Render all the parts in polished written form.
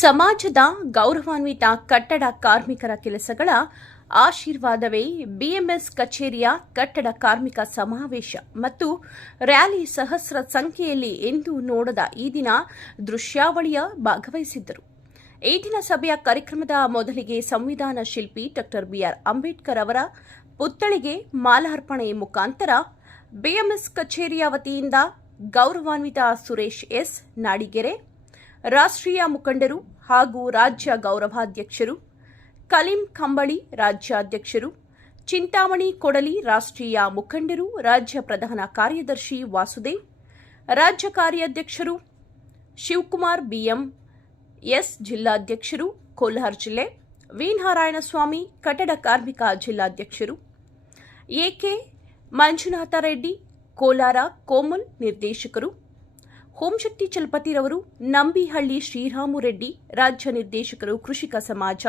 ಸಮಾಜದ ಗೌರವಾನ್ವಿತ ಕಟ್ಟಡ ಕಾರ್ಮಿಕರ ಕೆಲಸಗಳ ಆಶೀರ್ವಾದವೇ ಬಿಎಂಎಸ್ ಕಚೇರಿಯ ಕಟ್ಟಡ ಕಾರ್ಮಿಕ ಸಮಾವೇಶ ಮತ್ತು ರ್ಯಾಲಿ ಸಹಸ್ರ ಸಂಖ್ಯೆಯಲ್ಲಿ ಎಂದೂ ನೋಡದ ಈ ದಿನ ದೃಶ್ಯಾವಳಿಯ ಭಾಗವಹಿಸಿದ್ದರು. ಈ ದಿನ ಸಭೆಯ ಕಾರ್ಯಕ್ರಮದ ಮೊದಲಿಗೆ ಸಂವಿಧಾನ ಶಿಲ್ಪಿ ಡಾಕ್ಟರ್ ಬಿಆರ್ ಅಂಬೇಡ್ಕರ್ ಅವರ ಪುತ್ಥಳಿಗೆ ಮಾಲಾರ್ಪಣೆ ಮುಖಾಂತರ ಬಿಎಂಎಸ್ ಕಚೇರಿಯ ವತಿಯಿಂದ ಗೌರವಾನ್ವಿತ ಸುರೇಶ್ ಎಸ್ ನಾಡಿಗೆರೆ, ರಾಷ್ಟ್ರೀಯ ಮುಖಂಡರು ಹಾಗೂ ರಾಜ್ಯ ಗೌರವಾಧ್ಯಕ್ಷರು, ಕಲೀಂ ಕಂಬಳಿ ರಾಜ್ಯಾಧ್ಯಕ್ಷರು, ಚಿಂತಾಮಣಿ ಕೊಡಲಿ ರಾಷ್ಟ್ರೀಯ ಮುಖಂಡರು, ರಾಜ್ಯ ಪ್ರಧಾನ ಕಾರ್ಯದರ್ಶಿ ವಾಸುದೇವ್, ರಾಜ್ಯ ಕಾರ್ಯಾಧ್ಯಕ್ಷರು ಶಿವಕುಮಾರ್ ಬಿಎಂ ಎಸ್, ಜಿಲ್ಲಾಧ್ಯಕ್ಷರು ಕೋಲಾರ ಜಿಲ್ಲೆ ವಿ ನಾರಾಯಣಸ್ವಾಮಿ, ಕಟ್ಟಡ ಕಾರ್ಮಿಕ ಜಿಲ್ಲಾಧ್ಯಕ್ಷರು ಎಕೆ ಮಂಜುನಾಥ ರೆಡ್ಡಿ, ಕೋಲಾರ ಕೋಮಲ್ ನಿರ್ದೇಶಕರು, ಹೋಮಶೆಟ್ಟಿ ಚಲಪತಿರವರು, ನಂಬಿಹಳ್ಳಿ ಶ್ರೀರಾಮು ರೆಡ್ಡಿ, ರಾಜ್ಯ ನಿರ್ದೇಶಕರು ಕೃಷಿಕ ಸಮಾಜ,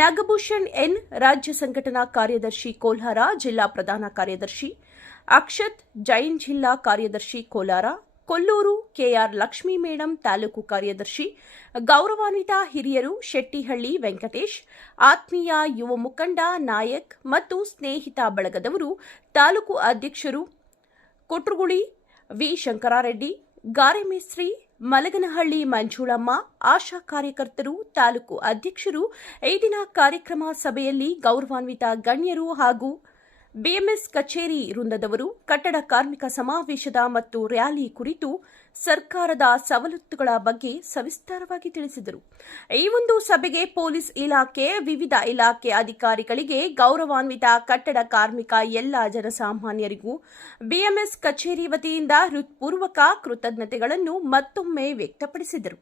ನಾಗಭೂಷಣ್ ಎನ್, ರಾಜ್ಯ ಸಂಘಟನಾ ಕಾರ್ಯದರ್ಶಿ ಕೋಲಾರ, ಜಿಲ್ಲಾ ಪ್ರಧಾನ ಕಾರ್ಯದರ್ಶಿ ಅಕ್ಷತ್ ಜೈನ್, ಜಿಲ್ಲಾ ಕಾರ್ಯದರ್ಶಿ ಕೋಲಾರ, ಕೊಲ್ಲೂರು ಕೆಆರ್ ಲಕ್ಷ್ಮೀ ಮೇಡಂ, ತಾಲೂಕು ಕಾರ್ಯದರ್ಶಿ, ಗೌರವಾನ್ವಿತ ಹಿರಿಯರು ಶೆಟ್ಟಿಹಳ್ಳಿ ವೆಂಕಟೇಶ್, ಆತ್ಮೀಯ ಯುವ ಮುಖಂಡ ನಾಯಕ್ ಮತ್ತು ಸ್ನೇಹಿತ ಬಳಗದವರು, ತಾಲೂಕು ಅಧ್ಯಕ್ಷರು ಕೊಟ್ರುಗುಳಿ ವಿ ಶಂಕರಾರೆಡ್ಡಿ, ಗಾರೆಮೇಸ್ತ್ರಿ ಮಲಗನಹಳ್ಳಿ ಮಂಜುಳಮ್ಮ, ಆಶಾ ಕಾರ್ಯಕರ್ತರು, ತಾಲೂಕು ಅಧ್ಯಕ್ಷರು ಈ ದಿನ ಕಾರ್ಯಕ್ರಮ ಸಭೆಯಲ್ಲಿ ಗೌರವಾನ್ವಿತ ಗಣ್ಯರು ಹಾಗೂ ಬಿಎಂಎಸ್ ಕಚೇರಿ ವೃಂದದವರು ಕಟ್ಟಡ ಕಾರ್ಮಿಕ ಸಮಾವೇಶದ ಮತ್ತು ರ್ಯಾಲಿ ಕುರಿತು ಸರ್ಕಾರದ ಸವಲತ್ತುಗಳ ಬಗ್ಗೆ ಸವಿಸ್ತಾರವಾಗಿ ತಿಳಿಸಿದರು. ಈ ಒಂದು ಸಭೆಗೆ ಪೊಲೀಸ್ ಇಲಾಖೆ, ವಿವಿಧ ಇಲಾಖೆ ಅಧಿಕಾರಿಗಳಿಗೆ, ಗೌರವಾನ್ವಿತ ಕಟ್ಟಡ ಕಾರ್ಮಿಕ ಎಲ್ಲ ಜನಸಾಮಾನ್ಯರಿಗೂ ಬಿಎಂಎಸ್ ಕಚೇರಿ ವತಿಯಿಂದ ಹೃತ್ಪೂರ್ವಕ ಕೃತಜ್ಞತೆಗಳನ್ನು ಮತ್ತೊಮ್ಮೆ ವ್ಯಕ್ತಪಡಿಸಿದರು.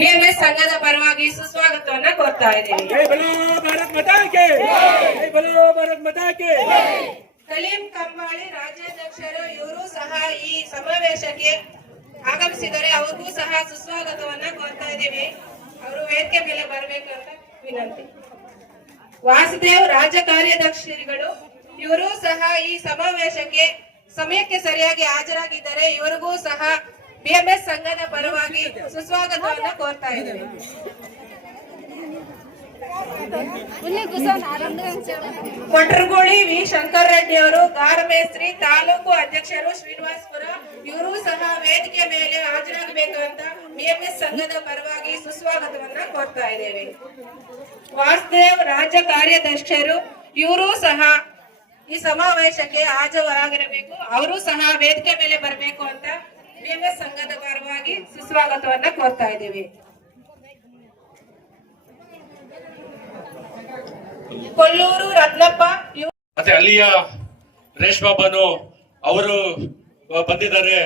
ಬಿಎಂಎಸ್ ಸಂಘದ ಪರವಾಗಿ ಸುಸ್ವಾಗತವನ್ನ ಕೋರ್ತಾ ಇದ್ದೀವಿ. ಕಲೀಂ ಕಂಬಳಿ ರಾಜ್ಯಾಧ್ಯಕ್ಷರು ಇವರು ಸಹ ಈ ಸಮಾವೇಶಕ್ಕೆ ಆಗಮಿಸಿದರೆ ಅವ್ರಿಗೂ ಸಹ ಸುಸ್ವಾಗತವನ್ನ ಕೋರ್ತಾ ಇದ್ದೀವಿ. ಅವರು ವೇದಿಕೆ ಮೇಲೆ ಬರಬೇಕಂತ ವಿನಂತಿ. ವಾಸುದೇವ್ ರಾಜ್ಯ ಕಾರ್ಯದರ್ಶಿಗಳು ಇವರು ಸಹ ಈ ಸಮಾವೇಶಕ್ಕೆ ಸಮಯಕ್ಕೆ ಸರಿಯಾಗಿ ಹಾಜರಾಗಿದ್ದಾರೆ. ಇವರಿಗೂ ಸಹ ಬಿಎಂಎಸ್ ಸಂಘದ ಪರವಾಗಿ ಸುಸ್ವಾಗತವನ್ನ ಕೋರ್ತಾ ಇದ್ದೇವೆ. ಕೊಟ್ರಗುಳಿ ವಿ ಶಂಕರ್ ರೆಡ್ಡಿ ಅವರು, ಗಾರಮೇಸ್ತ್ರಿ, ತಾಲೂಕು ಅಧ್ಯಕ್ಷರು ಶ್ರೀನಿವಾಸಪುರ, ಇವರು ಸಹ ವೇದಿಕೆ ಮೇಲೆ ಹಾಜರಾಗಬೇಕು ಅಂತ ಬಿಎಂಎಸ್ ಸಂಘದ ಪರವಾಗಿ ಸುಸ್ವಾಗತವನ್ನ ಕೋರ್ತಾ ಇದ್ದೇವೆ. ವಾಸುದೇವ್ ರಾಜ್ಯ ಕಾರ್ಯದರ್ಶಿಗಳು ಇವರು ಸಹ ಈ ಸಮಾವೇಶಕ್ಕೆ ಹಾಜರಾಗಿರಬೇಕು, ಅವರು ಸಹ ವೇದಿಕೆ ಮೇಲೆ ಬರಬೇಕು ಅಂತ ಬಿಎಂಎಸ್ ಸಂಘದ ಪರವಾಗಿ ಸುಸ್ವಾಗತವನ್ನ ಕೋರ್ತಾ ಇದ್ದೇವೆ. ಕೊಲ್ಲೂರು ರತ್ನಪ್ಪ ಮತ್ತೆ ಅಲ್ಲಿಯ ರೇಷ್ಮಾ ಬಾನು ಅವರು ಬಂದಿದ್ದಾರೆ,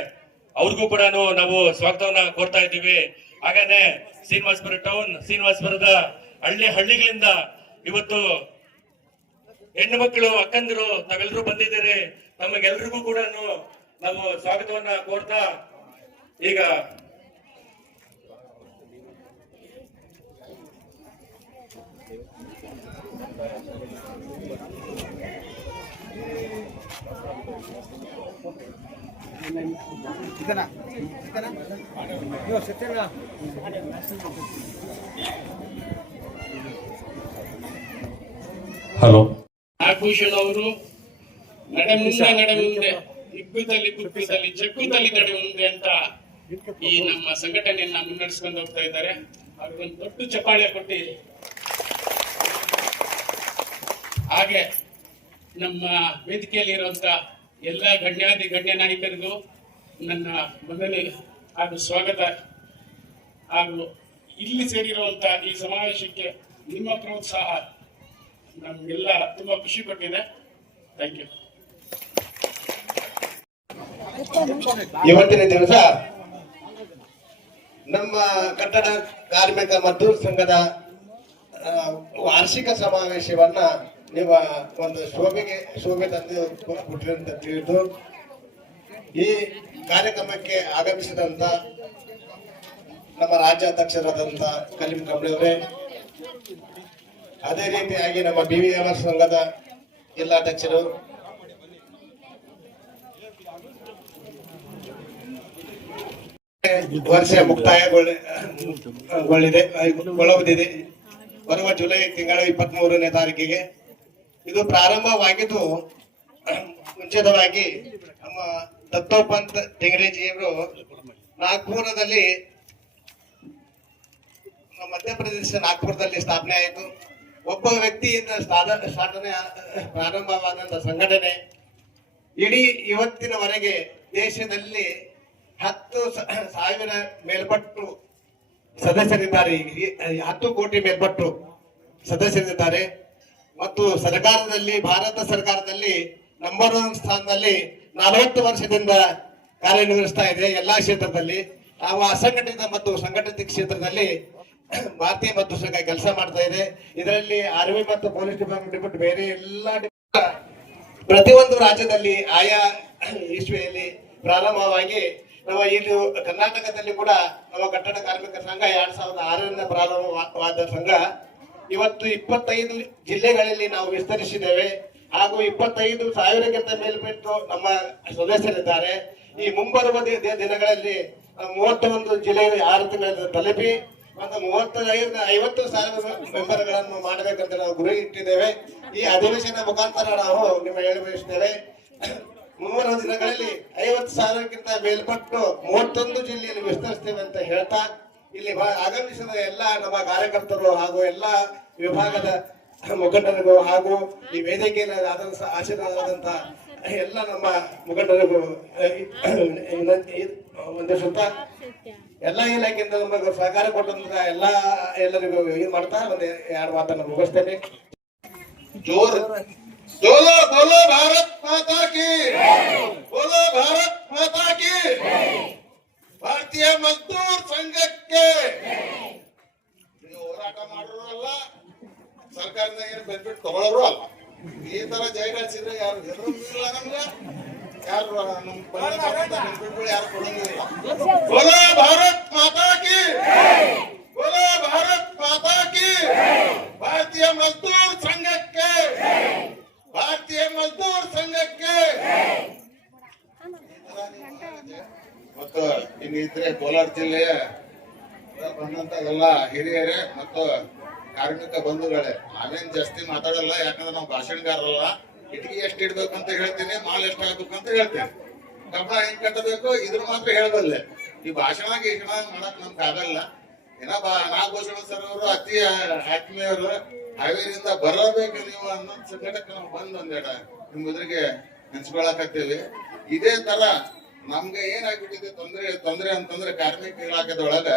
ಅವ್ರಿಗೂ ಕೂಡ ನಾವು ಸ್ವಾಗತವನ್ನ ಕೋರ್ತಾ ಇದ್ದೀವಿ. ಹಾಗಾನೆ ಶ್ರೀನಿವಾಸಪುರ ಟೌನ್, ಶ್ರೀನಿವಾಸಪುರದ ಹಳ್ಳಿಗಳಿಂದ ಇವತ್ತು ಹೆಣ್ಣು ಮಕ್ಕಳು, ಅಕ್ಕಂದಿರು ತಾವೆಲ್ಲರೂ ಬಂದಿದ್ದೀರಿ. ತಮಗೆಲ್ರಿಗೂ ಕೂಡ ನಾವು ಸ್ವಾಗತವನ್ನ ಕೋರ್ತಾ ಈಗ ಹಲೋ ನಾಗಭೂಷಣ್ ಅವರು ನಡೆ ಮುಂದೆ ಇಗ್ಗುದಲ್ಲಿ ಕುಗ್ಗುದಲ್ಲಿ ಜಗ್ಗುದಲ್ಲಿ ನಡೆ ಮುಂದೆ ಅಂತ ಈ ನಮ್ಮ ಸಂಘಟನೆಯನ್ನ ಮುನ್ನಡೆಸ್ಕೊಂಡು ಹೋಗ್ತಾ ಇದ್ದಾರೆ. ಅವ್ರಿಗೊಂದು ದೊಡ್ಡ ಚಪ್ಪಾಳೆ ಕೊಟ್ಟಿ. ಹಾಗೆ ನಮ್ಮ ವೇದಿಕೆಯಲ್ಲಿ ಇರುವಂತ ಎಲ್ಲ ಗಣ್ಯ ನಾಯಕರಿಗೂ ನನ್ನ ಮೊದಲನೇ ಹಾಗೂ ಸ್ವಾಗತ. ಹಾಗೂ ಇಲ್ಲಿ ಸೇರಿರುವಂತ ಈ ಸಮಾವೇಶಕ್ಕೆ ನಿಮ್ಮ ಪ್ರೋತ್ಸಾಹ ನಮ್ಗೆಲ್ಲ ತುಂಬಾ ಖುಷಿ ಕೊಟ್ಟಿದೆ. Thank you. ಇವತ್ತಿನ ದಿವಸ ನಮ್ಮ ಕಟ್ಟಡ ಕಾರ್ಮಿಕ ಮಜ್ದೂರ್ ಸಂಘದ ವಾರ್ಷಿಕ ಸಮಾವೇಶವನ್ನ ನೀವು ಒಂದು ಶೋಭೆ ತಂದು ಕೊಟ್ಟಿರಂತ ತಿಳಿದು ಈ ಕಾರ್ಯಕ್ರಮಕ್ಕೆ ಆಗಮಿಸಿದಂತ ನಮ್ಮ ರಾಜ್ಯಾಧ್ಯಕ್ಷರಾದಂತ ಕಲೀಂ ಕಂಬಳಿ ಅವರೇ, ಅದೇ ರೀತಿಯಾಗಿ ನಮ್ಮ BVMS ಸಂಘದ ಜಿಲ್ಲಾಧ್ಯಕ್ಷರು, ವರ್ಷ ಮುಕ್ತಾಯಗೊಳ್ಳುವುದಿದೆ. ಬರುವ ಜುಲೈ ತಿಂಗಳ 23ನೇ ತಾರೀಕಿಗೆ ಇದು ಪ್ರಾರಂಭವಾಗಿದ್ದು. ಮುಂಚಿತವಾಗಿ ನಮ್ಮ ದತ್ತೋಪಂತ್ ಟಿಂಗರೇಜಿಯವರು ನಾಗ್ಪುರದಲ್ಲಿ, ಮಧ್ಯಪ್ರದೇಶ ನಾಗ್ಪುರದಲ್ಲಿ ಸ್ಥಾಪನೆ ಆಯಿತು. ಒಬ್ಬ ವ್ಯಕ್ತಿಯಿಂದ ಪ್ರಾರಂಭವಾದಂತ ಸಂಘಟನೆ ಇಡೀ ಇವತ್ತಿನವರೆಗೆ ದೇಶದಲ್ಲಿ 10,000 ಮೇಲ್ಪಟ್ಟು ಸದಸ್ಯರಿದ್ದಾರೆ. 10 ಕೋಟಿ ಮೇಲ್ಪಟ್ಟು ಸದಸ್ಯರಿದ್ದಾರೆ ಮತ್ತು ಸರ್ಕಾರದಲ್ಲಿ, ಭಾರತ ಸರ್ಕಾರದಲ್ಲಿ ನಂಬರ್ 1 ಸ್ಥಾನದಲ್ಲಿ 40 ವರ್ಷದಿಂದ ಕಾರ್ಯನಿರ್ವಹಿಸ್ತಾ ಇದೆ. ಎಲ್ಲಾ ಕ್ಷೇತ್ರದಲ್ಲಿ ನಾವು ಅಸಂಘಟಿತ ಮತ್ತು ಸಂಘಟಿತ ಕ್ಷೇತ್ರದಲ್ಲಿ ಭಾರತೀಯ ಮಜ್ದೂರ್ ಸಂಘ ಕೆಲಸ ಮಾಡ್ತಾ ಇದೆ. ಇದರಲ್ಲಿ ಆರ್ಮಿ ಮತ್ತು ಪೊಲೀಸ್ ಡಿಪಾರ್ಟ್ಮೆಂಟ್ ಬಿಟ್ಟು ಬೇರೆ ಎಲ್ಲ ಪ್ರತಿಯೊಂದು ರಾಜ್ಯದಲ್ಲಿ ಆಯಾ ಇಸ್ವಿಯಲ್ಲಿ ಪ್ರಾರಂಭವಾಗಿ ನಮ್ಮ ಇಲ್ಲಿ ಕರ್ನಾಟಕದಲ್ಲಿ ಕೂಡ ನಮ್ಮ ಕಟ್ಟಡ ಕಾರ್ಮಿಕ ಸಂಘ 2006ರಿಂದ ಪ್ರಾರಂಭವಾದ ಸಂಘ ಇವತ್ತು 25 ಜಿಲ್ಲೆಗಳಲ್ಲಿ ನಾವು ವಿಸ್ತರಿಸಿದ್ದೇವೆ. ಹಾಗೂ 25,000ಕ್ಕಿಂತ ಮೇಲ್ಪಟ್ಟು ನಮ್ಮ ಸದಸ್ಯರಿದ್ದಾರೆ. ಈ ಮುಂಬರುವ ದಿನಗಳಲ್ಲಿ 31 ಜಿಲ್ಲೆ 6 ತಿಂಗಳ ತಲುಪಿ ಒಂದು 50,000 ಮೆಂಬರ್ಗಳನ್ನು ಮಾಡಬೇಕಂತ ನಾವು ಗುರಿ ಇಟ್ಟಿದ್ದೇವೆ. ಈ ಅಧಿವೇಶನ ಮುಖಾಂತರ ನಾವು ನಿಮ್ಮ ಹೇಳಿ ಬಯಸ್ತೇವೆ. ಮುಂಬರುವ ದಿನಗಳಲ್ಲಿ 50,000ಕ್ಕಿಂತ ಮೇಲ್ಪಟ್ಟು 31 ಜಿಲ್ಲೆಯಲ್ಲಿ ವಿಸ್ತರಿಸ್ತೇವೆ ಅಂತ ಹೇಳ್ತಾ, ಇಲ್ಲಿ ಆಗಮಿಸಿದ ಎಲ್ಲ ನಮ್ಮ ಕಾರ್ಯಕರ್ತರು ಹಾಗೂ ಎಲ್ಲ ವಿಭಾಗದ ಮುಖಂಡರಿಗೂ ಹಾಗೂ ಈ ವೇದಿಕೆಯಲ್ಲಿ ಆಶೀರ್ವಾದಂತ ಎಲ್ಲ ನಮ್ಮ ಮುಖಂಡರಿಗೂ ವಂದಿಸುತ್ತಾ, ಎಲ್ಲ ಇಲಾಖೆಯಿಂದ ನಮಗೆ ಸಹಕಾರ ಕೊಟ್ಟಂತ ಎಲ್ಲರಿಗೂ ಇದು ಮಾಡ್ತಾ ಒಂದು 2 ಮಾತನ್ನು ಮುಗಿಸ್ತೇನೆ. जोर बोलो बोलो भारत माता की, बोलो भारत माता की, ಭಾರತೀಯ ಮಜ್ದೂರ್ ಸಂಘಕ್ಕೆ ಹೋರಾಟ ಮಾಡೋರು ಅಲ್ಲ, ಸರ್ಕಾರದಿಂದ ಏನು ಬೆನಿಫಿಟ್ ತಗೊಳ್ಳೋರು ಅಲ್ಲ. ಈ ತರ ಜಯಗಳಿಸಿದ್ರೆ ಯಾರು ಹೆದರೋದಿಲ್ಲ, ನಮ್ಗೆ ಯಾರು ನಮ್ ಬೆನಿಫಿಟ್ಗಳು ಯಾರು ಕೊಡೋದಿಲ್ಲ. बोलो भारत माता की, बोलो भारत माता की, ಭಾರತೀಯ ಮಜ್ದೂರ್ ಸಂಘಕ್ಕೆ, ಭಾರತೀಯ ಮಜ್ದೂರ್ ಸಂಘಕ್ಕೆ. ಮತ್ತು ಇನ್ನಿದ್ರೆ ಕೋಲಾರ ಜಿಲ್ಲೆಯ ಬಂದಂತ ಎಲ್ಲ ಹಿರಿಯರೇ ಮತ್ತು ಕಾರ್ಮಿಕ ಬಂಧುಗಳೇ, ನಾವೇನ್ ಜಾಸ್ತಿ ಮಾತಾಡಲ್ಲ, ಯಾಕಂದ್ರೆ ನಾವು ಭಾಷಣಗಾರಲ್ಲ. ಇಟ್ಟಿಗೆ ಎಷ್ಟು ಇಡ್ಬೇಕು ಅಂತ ಹೇಳ್ತೀನಿ, ಮಾಲ್ ಎಷ್ಟು ಹಾಕ್ಬೇಕು ಅಂತ ಹೇಳ್ತೀನಿ, ಕಬ್ಬ ಹೆಂಗ್ ಕಟ್ಟಬೇಕು ಇದ್ರ ಮಾತ್ರ ಹೇಳಬಲ್ಲೆ. ಈ ಭಾಷಣ ಮಾಡಕ್ ನಮ್ಗೆ ಆಗಲ್ಲ. ನಾಗಭೂಷಣ ಸರ್ ಅವರು ಅತಿ ಆತ್ಮೀಯರು, ಹಾವೇರಿಯಿಂದ ಬರಬೇಕು ನೀವು ಅನ್ನೋ ಸಂಘಟಕ್ಕೆ ನಾವು ಬಂದ್ ಒಂದೇಟ ನಿಮ್ ಎದುರಿಗೆ ನೆನ್ಸ್ಕೊಳಕತ್ತೀವಿ. ಇದೇ ತರ ನಮ್ಗೆ ಏನಾಗ್ಬಿಟ್ಟಿದೆ ತೊಂದ್ರೆ ಅಂತಂದ್ರೆ ಕಾರ್ಮಿಕ ಇಲಾಖೆದೊಳಗ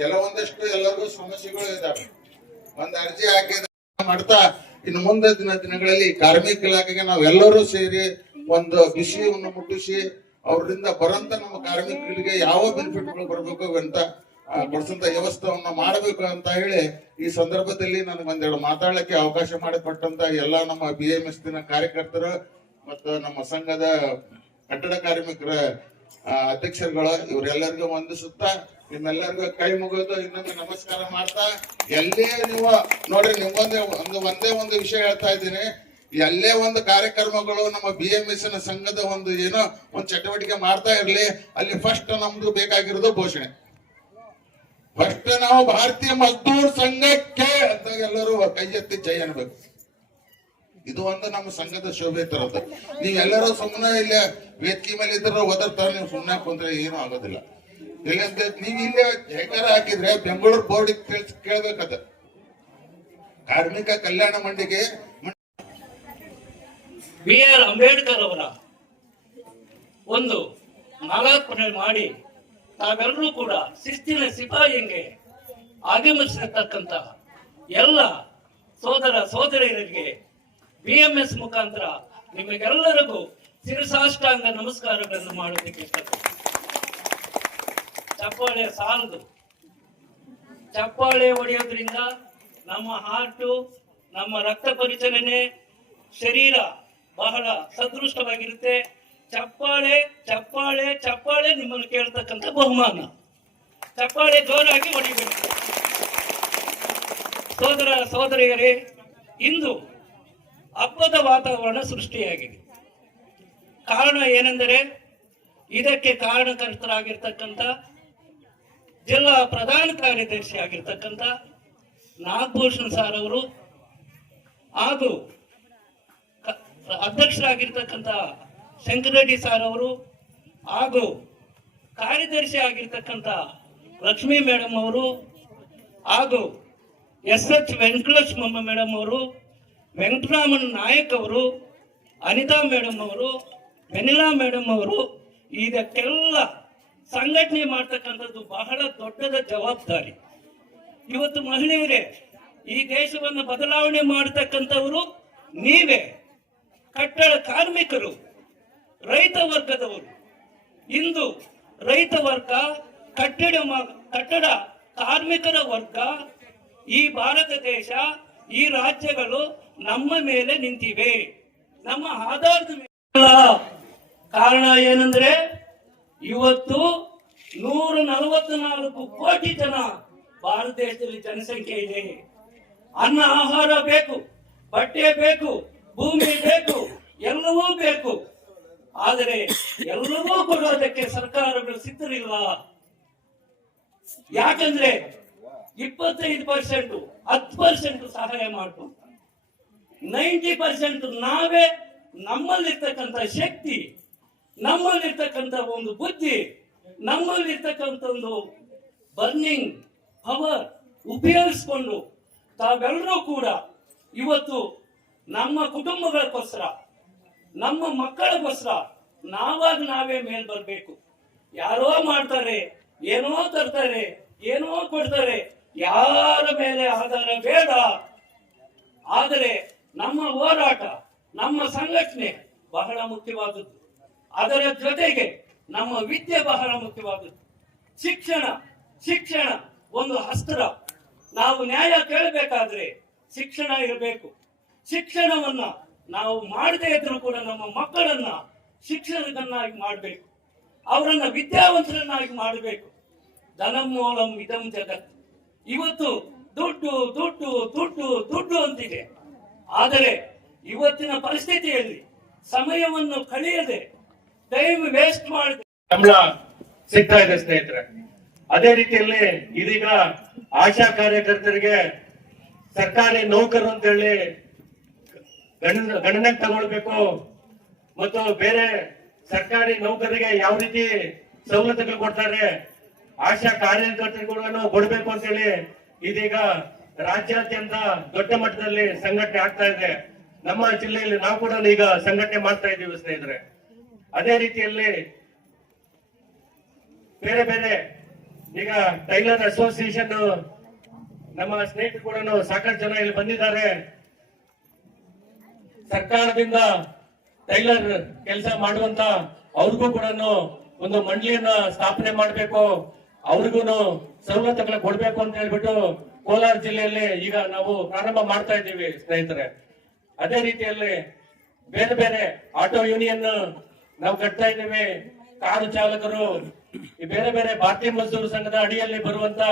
ಕೆಲವೊಂದಷ್ಟು ಎಲ್ಲರಿಗೂ ಸಮಸ್ಯೆಗಳು ಇದಾವೆ. ಒಂದ್ ಅರ್ಜಿ ಹಾಕಿದ ಮಾಡ್ತಾ ಇನ್ನು ಮುಂದೆ ದಿನಗಳಲ್ಲಿ ಕಾರ್ಮಿಕ ಇಲಾಖೆಗೆ ನಾವೆಲ್ಲರೂ ಸೇರಿ ಒಂದು ವಿಷಯವನ್ನು ಮುಟ್ಟಿಸಿ ಅವರಿಂದ ಬರಂತ ನಮ್ಮ ಕಾರ್ಮಿಕರಿಗೆ ಯಾವ ಬೆನಿಫಿಟ್ಗಳು ಬರ್ಬೇಕು ಅಂತ ಕೊಡ್ಸಂತ ವ್ಯವಸ್ಥೆಯನ್ನ ಮಾಡಬೇಕು ಅಂತ ಹೇಳಿ ಈ ಸಂದರ್ಭದಲ್ಲಿ ನನಗೆ ಒಂದೆರಡು ಮಾತಾಡಲಿಕ್ಕೆ ಅವಕಾಶ ಮಾಡಿಕೊಟ್ಟಂತ ಎಲ್ಲ ನಮ್ಮ BMS ಕಾರ್ಯಕರ್ತರು ಮತ್ತು ನಮ್ಮ ಸಂಘದ ಕಟ್ಟಡ ಕಾರ್ಮಿಕರ ಅಧ್ಯಕ್ಷರುಗಳು ಇವರೆಲ್ಲರಿಗೂ ವಂದಿಸುತ್ತಾ ನಿಮ್ಮೆಲ್ಲರಿಗೂ ಕೈ ಮುಗಿದು ಇನ್ನೊಂದು ನಮಸ್ಕಾರ ಮಾಡ್ತಾ, ಎಲ್ಲೇ ನೀವು ನೋಡ್ರಿ, ಒಂದೇ ಒಂದು ವಿಷಯ ಹೇಳ್ತಾ ಇದ್ದೀನಿ. ಎಲ್ಲೇ ಒಂದು ಕಾರ್ಯಕ್ರಮಗಳು ನಮ್ಮ BMS ಸಂಘದ ಏನೋ ಒಂದು ಚಟುವಟಿಕೆ ಮಾಡ್ತಾ ಇರ್ಲಿ, ಅಲ್ಲಿ ಫಸ್ಟ್ ನಮ್ದು ಬೇಕಾಗಿರೋದು ಘೋಷಣೆ. ಫಸ್ಟ್ ನಾವು ಭಾರತೀಯ ಮಜ್ದೂರ್ ಸಂಘಕ್ಕೆ ಅಂತ ಎಲ್ಲರೂ ಕೈ ಎತ್ತಿ ಜೈ ಅನ್ಬೇಕು. ಇದು ಒಂದು ನಮ್ಮ ಸಂಘದ ಶೋಭೆ ತರೋದು. ನೀವೆಲ್ಲರೂ ಸುಮ್ಮನೆ ಇಲ್ಲಿ ವೇದಿಕೆ ಮೇಲೆ ಇದ್ರೆ ಓದಿರ್ತಾರ, ನೀವು ಸುಮ್ಮನೆ ಕುಂತ್ರೆ ಏನು ಆಗೋದಿಲ್ಲ. ನೀವು ಇಲ್ಲಿ ಹೆಂಗಾರ ಹಾಕಿದ್ರೆ ಬೆಂಗಳೂರು ಬೋರ್ಡ್ ಕೇಳ್ಬೇಕದ ಕಾರ್ಮಿಕ ಕಲ್ಯಾಣ ಮಂಡಿಗೆ BR ಅಂಬೇಡ್ಕರ್ ಅವರ ಒಂದು ಮಾಲಾರ್ಪಣೆ ಮಾಡಿ ತಾವೆಲ್ಲರೂ ಕೂಡ ಶಿಸ್ತಿನ ಸಿಪಾಯಿಗೆ ಆಗಮಿಸಿರ್ತಕ್ಕಂಥ ಎಲ್ಲ ಸೋದರ ಸೋದರಿಯರಿಗೆ BMS ಮುಖಾಂತರ ನಿಮಗೆಲ್ಲರಿಗೂ ಶಿರಸಾಷ್ಟಾಂಗ ನಮಸ್ಕಾರಗಳನ್ನು ಮಾಡೋದಕ್ಕೆ ಇಷ್ಟಪಡ್ತೀನಿ. ಚಪ್ಪಾಳೆ ಸಾಲದು, ಚಪ್ಪಾಳೆ ಹೊಡೆಯೋದ್ರಿಂದ ನಮ್ಮ ಹಾರ್ಟು, ನಮ್ಮ ರಕ್ತ ಪರಿಚಲನೆ, ಶರೀರ ಬಹಳ ಸದೃಷ್ಟವಾಗಿರುತ್ತೆ. ಚಪ್ಪಾಳೆ ಚಪ್ಪಾಳೆ ಚಪ್ಪಾಳೆ ನಿಮ್ಮನ್ನು ಕೇಳ್ತಕ್ಕಂಥ ಬಹುಮಾನ. ಚಪ್ಪಾಳೆ ಜೋರಾಗಿ ಹೊಡಿಬೇಕು. ಸೋದರ ಸೋದರಿಯರೇ, ಇಂದು ಹಬ್ಬದ ವಾತಾವರಣ ಸೃಷ್ಟಿಯಾಗಿದೆ. ಕಾರಣ ಏನೆಂದರೆ, ಇದಕ್ಕೆ ಕಾರಣಕರ್ತರಾಗಿರ್ತಕ್ಕಂಥ ಜಿಲ್ಲಾ ಪ್ರಧಾನ ಕಾರ್ಯದರ್ಶಿ ಆಗಿರ್ತಕ್ಕಂಥ ನಾಗಭೂಷಣ್ ಸಾರ್ ಅವರು ಹಾಗೂ ಅಧ್ಯಕ್ಷರಾಗಿರ್ತಕ್ಕಂಥ ಶಂಕರರೆಡ್ಡಿ ಸಾರ್ ಅವರು ಹಾಗೂ ಕಾರ್ಯದರ್ಶಿ ಆಗಿರ್ತಕ್ಕಂಥ ಲಕ್ಷ್ಮೀ ಮೇಡಮ್ ಅವರು ಹಾಗೂ SH ವೆಂಕಟಲಕ್ಷ್ಮಮ್ಮ ಮೇಡಮ್ ಅವರು, ವೆಂಕಟರಾಮನ್ ನಾಯಕ್ ಅವರು, ಅನಿತಾ ಮೇಡಮ್ ಅವರು, ವೆನಿಲಾ ಮೇಡಮ್ ಅವರು, ಇದಕ್ಕೆಲ್ಲ ಸಂಘಟನೆ ಮಾಡ್ತಕ್ಕಂಥದ್ದು ಬಹಳ ದೊಡ್ಡದ ಜವಾಬ್ದಾರಿ. ಇವತ್ತು ಮಹಿಳೆಯರೇ, ಈ ದೇಶವನ್ನು ಬದಲಾವಣೆ ಮಾಡತಕ್ಕಂಥವರು ನೀವೇ. ಕಟ್ಟಡ ಕಾರ್ಮಿಕರು, ರೈತ ವರ್ಗದವರು. ಇಂದು ರೈತ ವರ್ಗ, ಕಟ್ಟಡ ಕಾರ್ಮಿಕರ ವರ್ಗ, ಈ ಭಾರತ ದೇಶ, ಈ ರಾಜ್ಯಗಳು ನಮ್ಮ ಮೇಲೆ ನಿಂತಿವೆ, ನಮ್ಮ ಆಧಾರದ ಮೇಲೆ. ಕಾರಣ ಏನಂದ್ರೆ, ಇವತ್ತು 144 ಕೋಟಿ ಜನ ಭಾರತ ದೇಶದಲ್ಲಿ ಜನಸಂಖ್ಯೆ ಇದೆ. ಅನ್ನ ಆಹಾರ ಬೇಕು, ಬಟ್ಟೆ ಬೇಕು, ಭೂಮಿ ಬೇಕು, ಎಲ್ಲವೂ ಬೇಕು. ಆದರೆ ಎಲ್ಲವೂ ಕೊಡೋದಕ್ಕೆ ಸರ್ಕಾರಗಳು ಸಿದ್ಧರಿಲ್ಲ. ಯಾಕಂದ್ರೆ 25% 10% ಸಹಾಯ ಮಾಡ್ಕೊಂಡು 90% ನಾವೇ ನಮ್ಮಲ್ಲಿರ್ತಕ್ಕಂಥ ಶಕ್ತಿ, ನಮ್ಮಲ್ಲಿರ್ತಕ್ಕಂಥ ಒಂದು ಬುದ್ಧಿ, ನಮ್ಮಲ್ಲಿರ್ತಕ್ಕಂಥ ಒಂದು ಬರ್ನಿಂಗ್ ಪವರ್ ಉಪಯೋಗಿಸ್ಕೊಂಡು ತಾವೆಲ್ಲರೂ ಕೂಡ ಇವತ್ತು ನಮ್ಮ ಕುಟುಂಬಗಳಿಗೋಸ್ಕರ, ನಮ್ಮ ಮಕ್ಕಳಿಗೋಸ್ಕರ ನಾವೇ ಮೇಲ್ ಬರಬೇಕು. ಯಾರೋ ಮಾಡ್ತಾರೆ, ಏನೋ ತರ್ತಾರೆ, ಏನೋ ಕೊಡ್ತಾರೆ, ಯಾರ ಮೇಲೆ ಆಧಾರ ಬೇಡ. ಆದರೆ ನಮ್ಮ ಹೋರಾಟ, ನಮ್ಮ ಸಂಘಟನೆ ಬಹಳ ಮುಖ್ಯವಾದದ್ದು. ಅದರ ಜೊತೆಗೆ ನಮ್ಮ ವಿದ್ಯೆ ಬಹಳ ಮುಖ್ಯವಾದದ್ದು. ಶಿಕ್ಷಣ ಒಂದು ಅಸ್ತ್ರ. ನಾವು ನ್ಯಾಯ ಕೇಳಬೇಕಾದ್ರೆ ಶಿಕ್ಷಣ ಇರಬೇಕು. ಶಿಕ್ಷಣವನ್ನ ನಾವು ಮಾಡದೇ ಇದ್ರೂ ಕೂಡ ನಮ್ಮ ಮಕ್ಕಳನ್ನ ಶಿಕ್ಷಕರನ್ನಾಗಿ ಮಾಡಬೇಕು, ಅವರನ್ನ ವಿದ್ಯಾವಂತರನ್ನಾಗಿ ಮಾಡಬೇಕು. ಧನಮೂಲಂ ಇದಂ ಜಗತ್. ಇವತ್ತು ದುಡ್ಡು ದುಡ್ಡು ದುಡ್ಡು ದುಡ್ಡು ಅಂತಿದೆ. ಆದರೆ ಇವತ್ತಿನ ಪರಿಸ್ಥಿತಿಯಲ್ಲಿ ಸಮಯವನ್ನು ಕಳೆಯದೆ, ಟೈಮ್ ವೇಸ್ಟ್ ಮಾಡದೆ ಸಂಬಳ ಸಿಗ್ತಾ ಇದೆ ಸ್ನೇಹಿತರೆ. ಅದೇ ರೀತಿಯಲ್ಲಿ ಇದೀಗ ಆಶಾ ಕಾರ್ಯಕರ್ತರಿಗೆ ಸರ್ಕಾರಿ ನೌಕರರು ಅಂತೇಳಿ ಗಣನೆಗೆ ತಗೊಳ್ಬೇಕು ಮತ್ತು ಬೇರೆ ಸರ್ಕಾರಿ ನೌಕರರಿಗೆ ಯಾವ ರೀತಿ ಸವಲತ್ತುಗಳು ಕೊಡ್ತಾರೆ, ಆಶಾ ಕಾರ್ಯಕರ್ತರಿಗೂ ಕೊಡ್ಬೇಕು ಅಂತೇಳಿ ಇದೀಗ ರಾಜ್ಯಾದ್ಯಂತ ದೊಡ್ಡ ಮಟ್ಟದಲ್ಲಿ ಸಂಘಟನೆ ಆಗ್ತಾ ಇದೆ. ನಮ್ಮ ಜಿಲ್ಲೆಯಲ್ಲಿ ನಾವು ಕೂಡ ಈಗ ಸಂಘಟನೆ ಮಾಡ್ತಾ ಇದ್ದೀವಿ ಸ್ನೇಹಿತರೆ. ಅದೇ ರೀತಿಯಲ್ಲಿ ಬೇರೆ ಬೇರೆ ಈಗ ಟೈಲರ್ ಅಸೋಸಿಯೇಷನ್ ನಮ್ಮ ಸ್ನೇಹಿತರು ಕೂಡ ಸಾಕಷ್ಟು ಜನ ಇಲ್ಲಿ ಬಂದಿದ್ದಾರೆ. ಸರ್ಕಾರದಿಂದ ಟೈಲರ್ ಕೆಲಸ ಮಾಡುವಂತ ಅವ್ರಿಗೂ ಕೂಡ ಒಂದು ಮಂಡಳಿಯನ್ನ ಸ್ಥಾಪನೆ ಮಾಡಬೇಕು, ಅವ್ರಿಗೂ ಸವಲತ್ತುಗಳ ಕೊಡ್ಬೇಕು ಅಂತ ಹೇಳ್ಬಿಟ್ಟು ಕೋಲಾರ ಜಿಲ್ಲೆಯಲ್ಲಿ ಈಗ ನಾವು ಪ್ರಾರಂಭ ಮಾಡ್ತಾ ಇದ್ದೀವಿ ಸ್ನೇಹಿತರೆ. ಅದೇ ರೀತಿಯಲ್ಲಿ ಬೇರೆ ಬೇರೆ ಆಟೋ ಯೂನಿಯನ್ ನಾವು ಕಟ್ತಾ ಇದ್ದೀವಿ. ಕಾರು ಚಾಲಕರು, ಈ ಬೇರೆ ಬೇರೆ ಭಾರತೀಯ ಮಜ್ದೂರ್ ಸಂಘದ ಅಡಿಯಲ್ಲಿ ಬರುವಂತ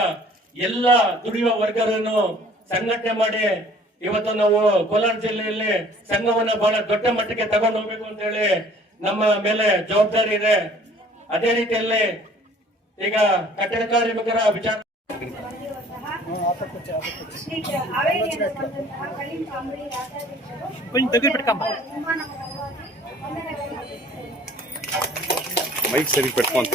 ಎಲ್ಲ ದುಡಿಯುವ ವರ್ಗರನ್ನು ಸಂಘಟನೆ ಮಾಡಿ ಇವತ್ತು ನಾವು ಕೋಲಾರ ಜಿಲ್ಲೆಯಲ್ಲಿ ಸಂಘವನ್ನ ಬಹಳ ದೊಡ್ಡ ಮಟ್ಟಕ್ಕೆ ತಗೊಂಡು ಹೋಗ್ಬೇಕು ಅಂತ ಹೇಳಿ ನಮ್ಮ ಮೇಲೆ ಜವಾಬ್ದಾರಿ ಇದೆ. ಅದೇ ರೀತಿಯಲ್ಲಿ ಈಗ ಕಟ್ಟಡ ಕಾರ್ಮಿಕರ ವಿಚಾರ ಶ್ರೀ ಹಾವೇರಿ ಬಂದಂತಹ ಕಳೀಂ ಕಾಂಬಳಿ ರಾಜ್ಯಾಧ್ಯಕ್ಷರು ನಿಮ್ಮ ನಮ್ಮ ಪರವಾಗಿ ವಂದನೆಗಳನ್ನು ಮೈಕ್ ಸರಿ ಪೆಟ್ಕೊಂತ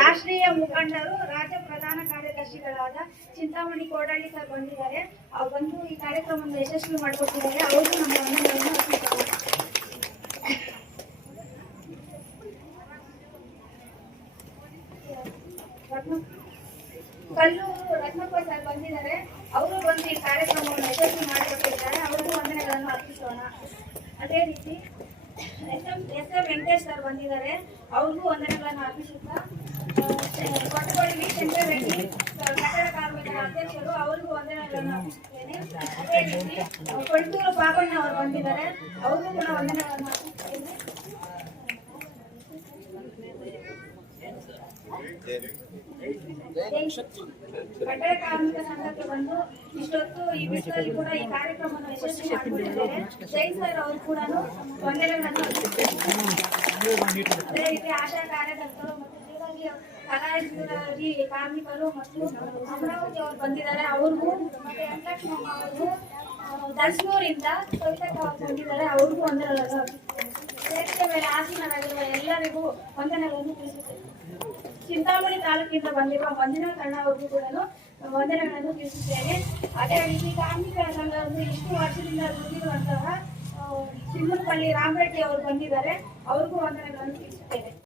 ರಾಷ್ಟ್ರೀಯ ಮುಖಂಡರು ರಾಜ್ಯ ಪ್ರಧಾನ ಕಾರ್ಯದರ್ಶಿಗಳಾದ ಚಿಂತಾಮಣಿ ಕೋಡಳ್ಳಿ ಸರ್ ಬಂದಿದ್ದಾರೆ. ಅವ್ರು ಬಂದು ಈ ಕಾರ್ಯಕ್ರಮವನ್ನು ಯಶಸ್ವಿ ಮಾಡಿಕೊಟ್ಟಿದ್ದಾರೆ. ಅವರು ನಮ್ಮ ವಂದನೆಗಳನ್ನು ಅರ್ಪಿಸಿದ್ದಾರೆ. ಕಲ್ಲೂರು ರತ್ನಪ್ಪ ಸರ್ ಬಂದಿದ್ದಾರೆ. ಅವರು ಬಂದು ಈ ಕಾರ್ಯಕ್ರಮವನ್ನು ಯಶಸ್ವಿ ಮಾಡಿಕೊಟ್ಟಿದ್ದಾರೆ. ಅವರಿಗೂ ವಂದನೆಗಳನ್ನು ಅರ್ಪಿಸೋಣ. ಅದೇ ರೀತಿ ಎಸ್ ಎಂ ವೆಂಕಟೇಶ್ ಸರ್ ಬಂದಿದ್ದಾರೆ. ಅವ್ರಿಗೂ ವಂದನೆಗಳನ್ನು ಅರ್ಪಿಸುತ್ತಾ ಕೊಟ್ಟಗೊಳ್ಳಿ ಶಂಕರ್ ರೆಡ್ಡಿ ಕಟ್ಟಡ ಕಾರ್ಮಿಕರ ಅಧ್ಯಕ್ಷರು, ಅವರಿಗೂ ವಂದನೆಗಳನ್ನು ಅರ್ಪಿಸುತ್ತೇನೆ. ಅದೇ ರೀತಿ ಕೊಳ್ತೂರು ಪಾಪಣ್ಣ ಅವರು ಬಂದಿದ್ದಾರೆ. ಅವ್ರಿಗೂ ಕೂಡ ವಂದನೆಗಳನ್ನು ಅರ್ಪಿಸುತ್ತೇನೆ. ಕಟ್ಟಡ ಕಾರ್ಮಿಕ ಸಂಘಕ್ಕೆ ಬಂದು ಇಷ್ಟೊತ್ತು ಈ ಬಿಸಿಲಲ್ಲಿ ಕೂಡ ಈ ಕಾರ್ಯಕ್ರಮವನ್ನು ಯಶಸ್ವಿ ಮಾಡಿಕೊಂಡಿದ್ದಾರೆ. ಜೈನ್ ಸರ್ ಅವರು ಕೂಡ ವಂದನೆಗಳನ್ನು ಅರ್ಪಿಸುತ್ತೇನೆ. ಅದೇ ರೀತಿ ಆಶಾ ಕಾರ್ಯಕರ್ತರು ಮತ್ತು ಕಲಾವಿದರಾಗಿ ಕಾರ್ಮಿಕರು ಮತ್ತು ಅಮರಾವತಿ ಅವರು ಬಂದಿದ್ದಾರೆ. ಅವ್ರಿಗೂ ಮತ್ತೆ ವೆಂಕಟೇಶ್ವರ ಅವರು ದರ್ಶನೂರಿಂದ ಕವಿತಕ್ಕ ಅವರು ಬಂದಿದ್ದಾರೆ. ಅವ್ರಿಗೂ ವಂದನೆಗಳನ್ನು ಅರ್ಪಿಸುತ್ತೇನೆ. ವೇದಿಕೆ ಮೇಲೆ ಆಸೀನರಾಗಿರುವ ಎಲ್ಲರಿಗೂ ವಂದನೆಗಳನ್ನು ತಿಳಿಸುತ್ತೇನೆ. ಚಿಂತಾಮಣಿ ತಾಲೂಕಿಂದ ಬಂದಿರುವ ಮಂಜುನಾಥ್ ಅಣ್ಣ ಅವ್ರಿಗೂ ಕೂಡ ವಂದನೆಗಳನ್ನು ತಿಳಿಸುತ್ತೇನೆ. ಅದೇ ರೀತಿ ಕಾರ್ಮಿಕರ ಸಂಘವನ್ನು ಇಷ್ಟು ವರ್ಷದಿಂದ ದುಡಿದಿರುವಂತಹ ಸಿಮ್ಮನಪಳ್ಳಿ ರಾಮರೆಡ್ಡಿ ಅವರು ಬಂದಿದ್ದಾರೆ. ಅವ್ರಿಗೂ ವಂದನೆಗಳನ್ನು ತಿಳಿಸುತ್ತೇನೆ.